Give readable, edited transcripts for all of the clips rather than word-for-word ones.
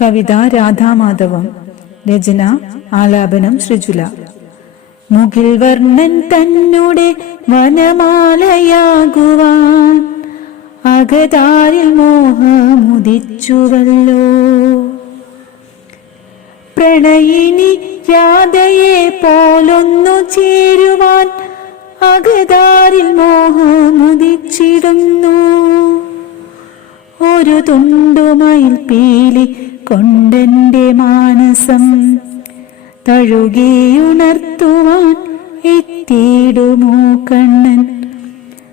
കവിത രാധാമാധവം. രചന ആലാപനം സൃജുല. മുകിൽ വർണ്ണൻ തന്നുടെ വനമാലയാകുവാൻ അകതാരിൽ മോഹമുദിച്ചുവല്ലോ. പ്രണയിനി രാധയെ പോലൊന്നു ചേരുവാൻ അകതാരിൽ മോഹമുദിച്ചിടുന്നു. ഒരു തുണ്ടുമയിൽ പീലി കൊണ്ടെന്റെ മാനസം തഴുകിയുണർത്തുവാൻ എത്തിയിടുമോ കണ്ണൻ.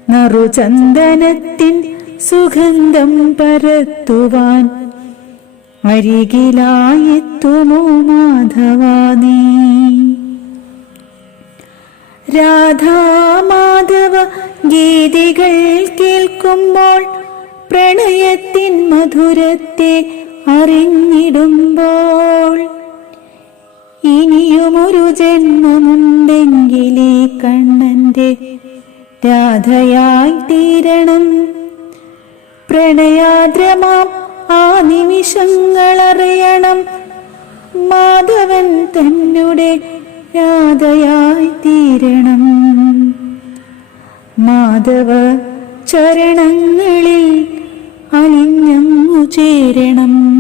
നറുചന്ദനത്തിൻ സുഗന്ധം പരത്തുവാൻ അരികിലായെത്തുമോ മാധവാ നീ. രാധാമാധവ ഗീതികൾ കേൾക്കുമ്പോൾ പ്രണയത്തിൻ മധുരത്തെ അറിഞ്ഞിടുമ്പോൾ ഇനിയുമൊരു ജന്മമുണ്ടെങ്കിലേ കണ്ണന്റെ രാധയായി തീരണം. പ്രണയാദ്രമാം ആ നിമിഷങ്ങളറിയണം. മാധവൻ തന്നുടെ രാധയായി തീരണം. മാധവ ചരണങ്ങളിൽ അലിഞ്ഞു ചേരണം.